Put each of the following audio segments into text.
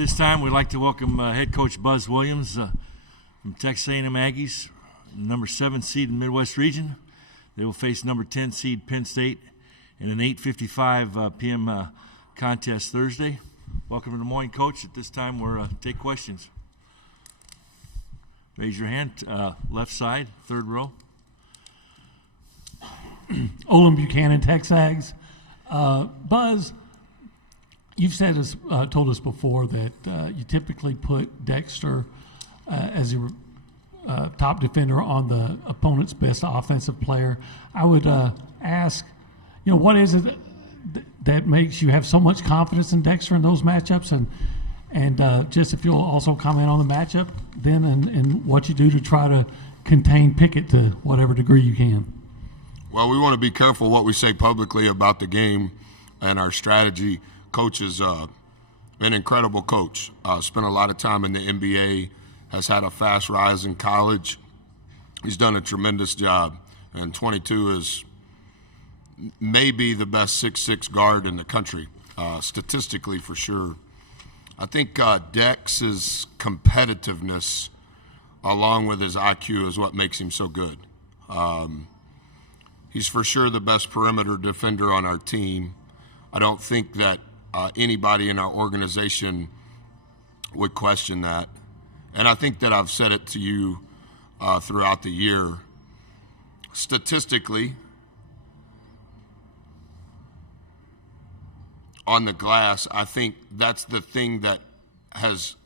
This time, we'd like to welcome head coach Buzz Williams from Texas A&M Aggies, number 7 seed in the Midwest region. They will face number 10 seed Penn State in an 8:55 p.m. Contest Thursday. Welcome to Des Moines, Coach. At this time, we'll take questions. Raise your hand. Left side, third row. Olin Buchanan, Texags. Buzz, you've told us before that you typically put Dexter as your top defender on the opponent's best offensive player. I would ask, what is it that makes you have so much confidence in Dexter in those matchups, and just if you'll also comment on the matchup then and what you do to try to contain Pickett to whatever degree you can. Well, we want to be careful what we say publicly about the game and our strategy. Coach is an incredible coach. Spent a lot of time in the NBA, has had a fast rise in college. He's done a tremendous job, and 22 is maybe the best 6'6" guard in the country, statistically for sure. I think Dex's competitiveness, along with his IQ, is what makes him so good. He's for sure the best perimeter defender on our team. I don't think that anybody in our organization would question that. And I think that I've said it to you throughout the year. Statistically, on the glass, I think that's the thing that has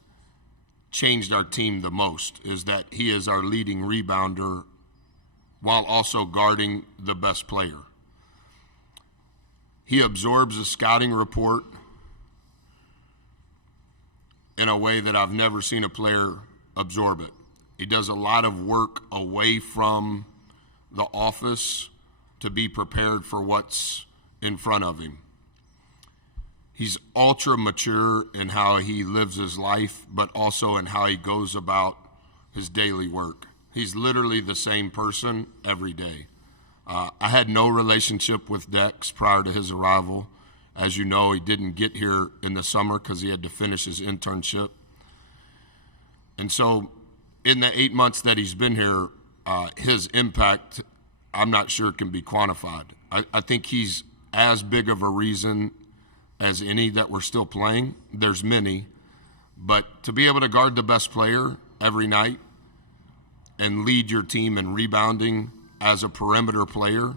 changed our team the most, is that he is our leading rebounder while also guarding the best player. He absorbs a scouting report in a way that I've never seen a player absorb it. He does a lot of work away from the office to be prepared for what's in front of him. He's ultra mature in how he lives his life, but also in how he goes about his daily work. He's literally the same person every day. I had no relationship with Dex prior to his arrival. As you know, he didn't get here in the summer because he had to finish his internship. And so in the 8 months that he's been here, his impact, I'm not sure can be quantified. I think he's as big of a reason as any that we're still playing. There's many. But to be able to guard the best player every night and lead your team in rebounding as a perimeter player,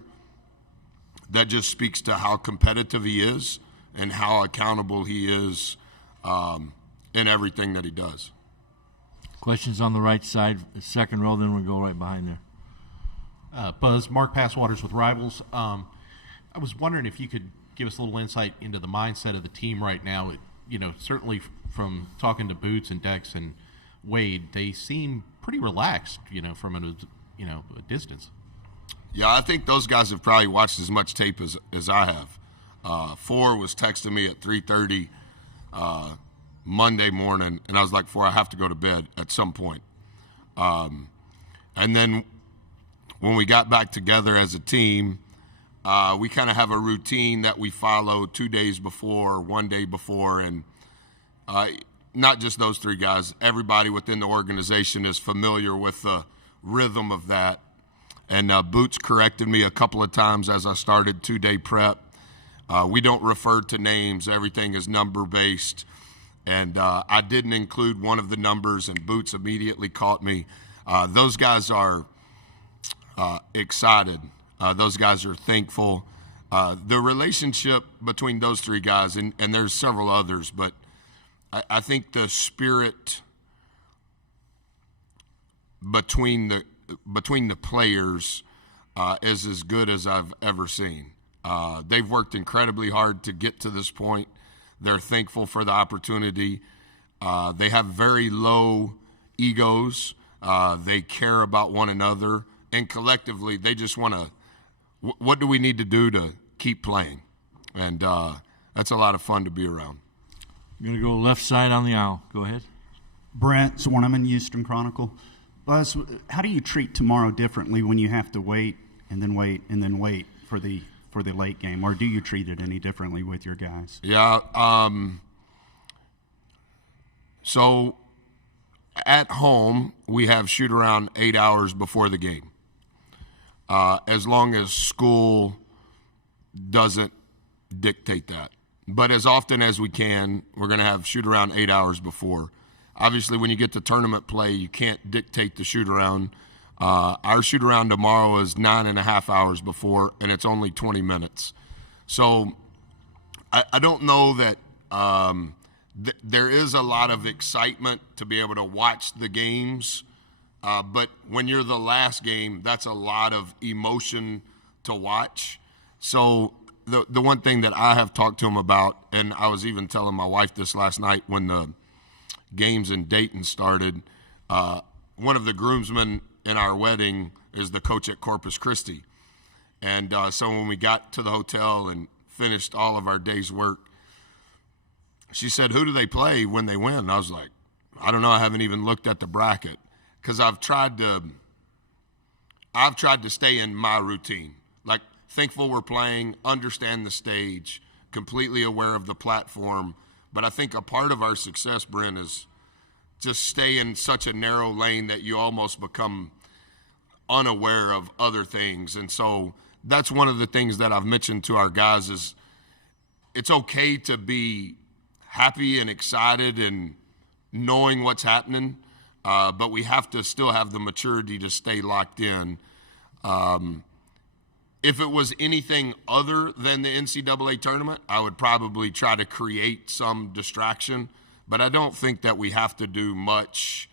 that just speaks to how competitive he is and how accountable he is in everything that he does. Questions on the right side, second row, then we'll go right behind there. Buzz, Mark Passwaters with Rivals. I was wondering if you could give us a little insight into the mindset of the team right now. Certainly from talking to Boots and Dex and Wade, they seem pretty relaxed, from a distance. Yeah, I think those guys have probably watched as much tape as I have. Four was texting me at 3:30 Monday morning, and I was like, I have to go to bed at some point. And then when we got back together as a team, we kind of have a routine that we follow 2 days before, 1 day before, and not just those three guys. Everybody within the organization is familiar with the rhythm of that. And Boots corrected me a couple of times as I started 2-day prep. We don't refer to names. Everything is number-based. And I didn't include one of the numbers, and Boots immediately caught me. Those guys are excited. Those guys are thankful. The relationship between those three guys, and there's several others, but I think the spirit between the players is as good as I've ever seen. They've worked incredibly hard to get to this point. They're thankful for the opportunity. They have very low egos. They care about one another. And collectively, they just want to, what do we need to do to keep playing? And that's a lot of fun to be around. I'm going to go left side on the aisle. Go ahead. Brent Zorneman, Houston Chronicle. Buzz, how do you treat tomorrow differently when you have to wait and then wait and then wait for the late game, or do you treat it any differently with your guys? Yeah, So at home, we have shoot around 8 hours before the game. As long as school doesn't dictate that. But as often as we can, we're going to have shoot around 8 hours before. Obviously, when you get to tournament play, you can't dictate the shoot around. Our shoot around tomorrow is 9.5 hours before, and it's only 20 minutes. So I don't know that there is a lot of excitement to be able to watch the games. But when you're the last game, that's a lot of emotion to watch. So the one thing that I have talked to him about, and I was even telling my wife this last night when the games in Dayton started, one of the groomsmen in our wedding is the coach at Corpus Christi. And so when we got to the hotel and finished all of our day's work, she said, "Who do they play when they win?" And I was like, "I don't know. I haven't even looked at the bracket." Because I've tried to stay in my routine. Like, thankful we're playing, understand the stage, completely aware of the platform. But I think a part of our success, Brent, is just stay in such a narrow lane that you almost become unaware of other things. And so that's one of the things that I've mentioned to our guys is it's okay to be happy and excited and knowing what's happening. But we have to still have the maturity to stay locked in. If it was anything other than the NCAA tournament, I would probably try to create some distraction. But I don't think that we have to do much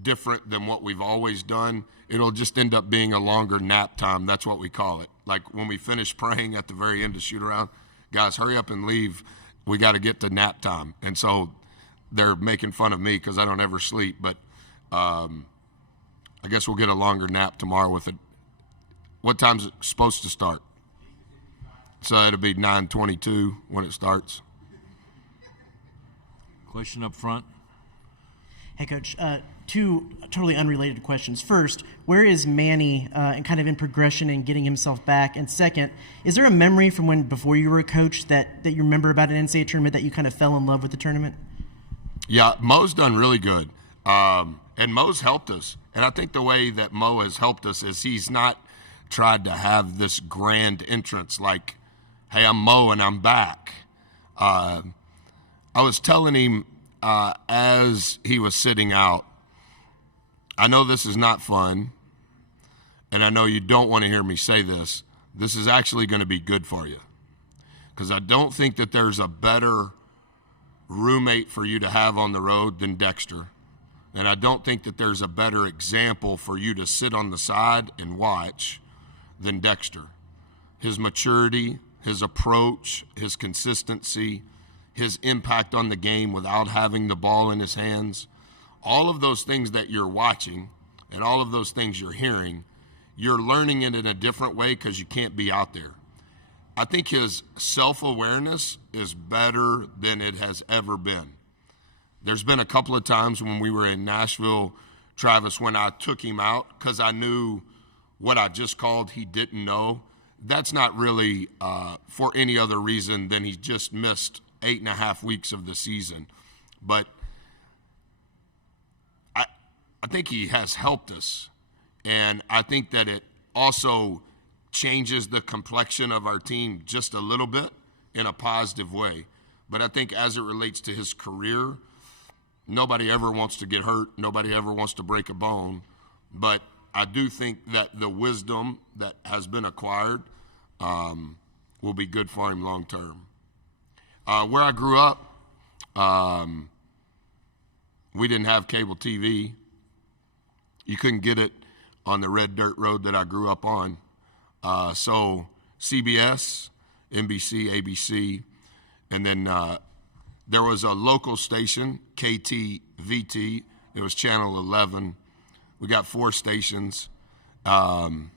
different than what we've always done. It'll just end up being a longer nap time. That's what we call it. Like when we finish praying at the very end of shoot around, guys, hurry up and leave. We got to get to nap time. And so they're making fun of me because I don't ever sleep. But I guess we'll get a longer nap tomorrow with it. What time's it supposed to start? So it'll be 9:22 when it starts. Question up front. Hey, Coach. Two totally unrelated questions. First, where is Manny and kind of in progression and getting himself back? And second, is there a memory from when before you were a coach that you remember about an NCAA tournament that you kind of fell in love with the tournament? Yeah, Mo's done really good. And Mo's helped us. And I think the way that Mo has helped us is he's not tried to have this grand entrance like, hey, I'm Mo and I'm back. I was telling him as he was sitting out, I know this is not fun, and I know you don't want to hear me say this. This is actually going to be good for you. Because I don't think that there's a better roommate for you to have on the road than Dexter. And I don't think that there's a better example for you to sit on the side and watch than Dexter. His maturity, his approach, his consistency, his impact on the game without having the ball in his hands, all of those things that you're watching and all of those things you're hearing, you're learning it in a different way because you can't be out there. I think his self-awareness is better than it has ever been. There's been a couple of times when we were in Nashville, Travis, when I took him out because I knew what I just called he didn't know. That's not really for any other reason than he just missed 8.5 weeks of the season. But I think he has helped us. And I think that it also changes the complexion of our team just a little bit in a positive way. But I think as it relates to his career, nobody ever wants to get hurt. Nobody ever wants to break a bone. But I do think that the wisdom that has been acquired will be good for him long term. Where I grew up, we didn't have cable TV. You couldn't get it on the red dirt road that I grew up on. So CBS, NBC, ABC, and then there was a local station, KTVT. It was Channel 11. We got 4 stations. And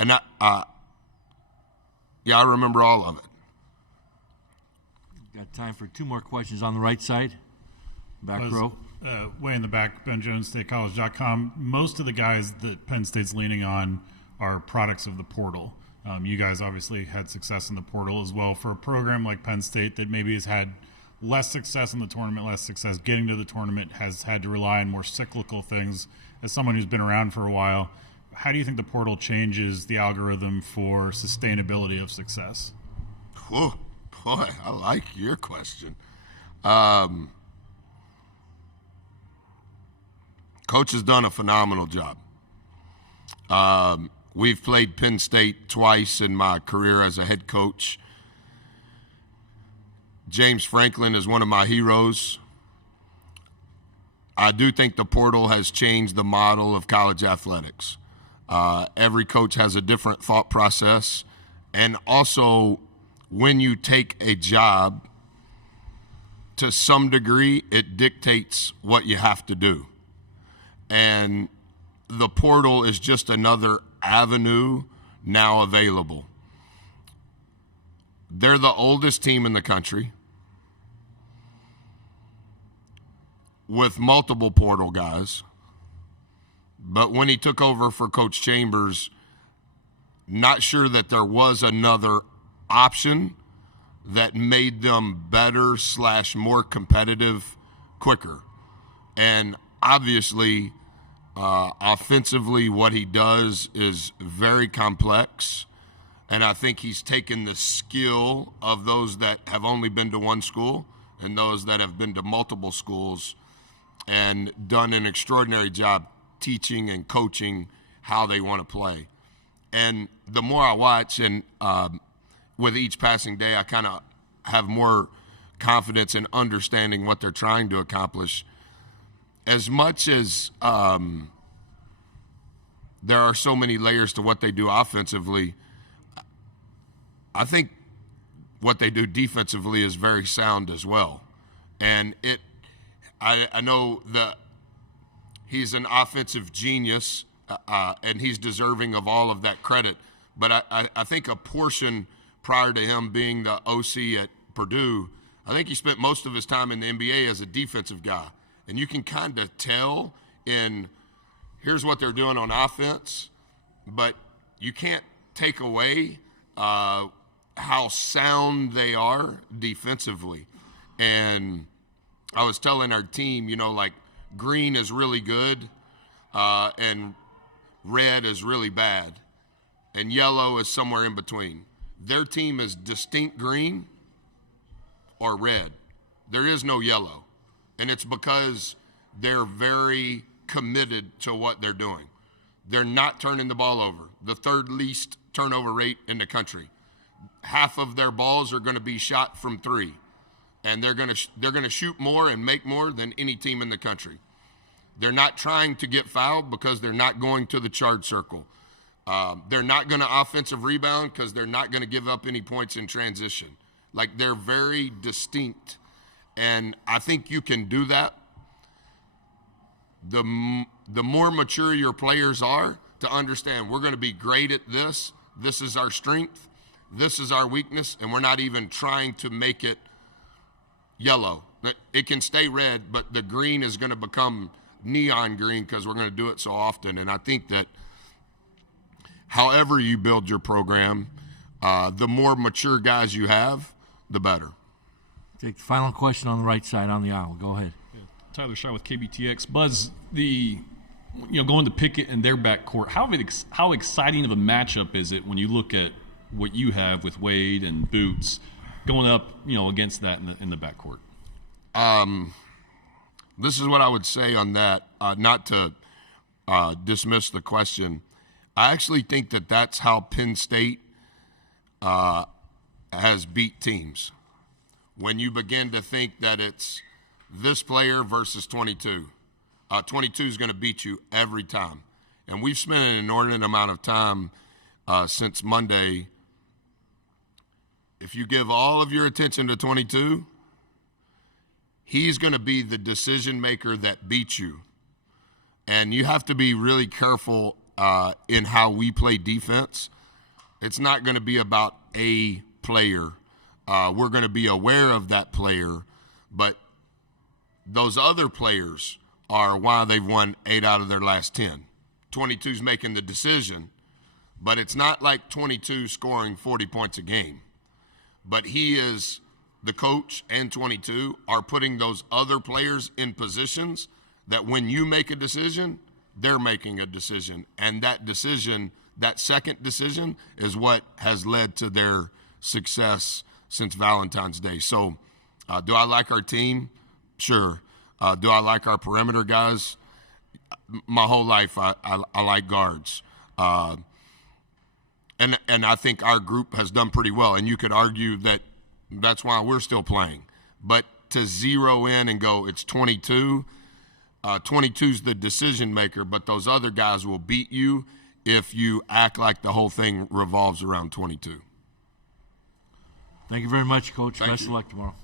I remember all of it. Got time for 2 more questions on the right side. Back row. Way in the back, BenJonesStateCollege.com. Most of the guys that Penn State's leaning on are products of the portal. You guys obviously had success in the portal as well. For a program like Penn State that maybe has had less success in the tournament, less success getting to the tournament, has had to rely on more cyclical things. As someone who's been around for a while, how do you think the portal changes the algorithm for sustainability of success? Whoa, boy, I like your question. Coach has done a phenomenal job. We've played Penn State twice in my career as a head coach. James Franklin is one of my heroes. I do think the portal has changed the model of college athletics. Every coach has a different thought process. And also, when you take a job, to some degree, it dictates what you have to do. And the portal is just another avenue now available. They're the oldest team in the country with multiple portal guys. But when he took over for Coach Chambers, not sure that there was another option that made them better / more competitive quicker. And obviously, offensively, what he does is very complex. And I think he's taken the skill of those that have only been to one school and those that have been to multiple schools and done an extraordinary job teaching and coaching how they want to play. And the more I watch, and with each passing day, I kind of have more confidence in understanding what they're trying to accomplish. As much as there are so many layers to what they do offensively, I think what they do defensively is very sound as well. And I know that he's an offensive genius, and he's deserving of all of that credit. But I think a portion prior to him being the OC at Purdue, I think he spent most of his time in the NBA as a defensive guy. And you can kind of tell in here's what they're doing on offense, but you can't take away how sound they are defensively. And I was telling our team, like green is really good and red is really bad and yellow is somewhere in between. Their team is distinct green or red. There is no yellow. And it's because they're very committed to what they're doing. They're not turning the ball over. The third least turnover rate in the country. Half of their balls are going to be shot from three. And they're going to shoot more and make more than any team in the country. They're not trying to get fouled because they're not going to the charge circle. They're not going to offensive rebound because they're not going to give up any points in transition. Like, they're very distinct. And I think you can do that. The more mature your players are to understand we're going to be great at this. This is our strength. This is our weakness. And we're not even trying to make it yellow. It can stay red, but the green is going to become neon green because we're going to do it so often. And I think that however you build your program, the more mature guys you have, the better. Take the final question on the right side on the aisle. Go ahead. Tyler Shaw with KBTX. Buzz, going to Pickett and their backcourt, how exciting of a matchup is it when you look at what you have with Wade and Boots going up, against that in the backcourt? This is what I would say on that, not to dismiss the question. I actually think that that's how Penn State has beat teams. When you begin to think that it's this player versus 22. 22 is going to beat you every time. And we've spent an inordinate amount of time since Monday. If you give all of your attention to 22, he's going to be the decision maker that beats you. And you have to be really careful in how we play defense. It's not going to be about a player. We're going to be aware of that player, but those other players are why they've won 8 out of their last 10. 22's making the decision, but it's not like 22 scoring 40 points a game. But he is the coach and 22 are putting those other players in positions that when you make a decision, they're making a decision. And that decision, that second decision, is what has led to their success since Valentine's Day. So do I like our team? Sure. Do I like our perimeter guys? My whole life I like guards. And I think our group has done pretty well. And you could argue that that's why we're still playing. But to zero in and go, it's 22, 22's the decision maker, but those other guys will beat you if you act like the whole thing revolves around 22. Thank you very much, Coach. Thank Best you. of luck tomorrow.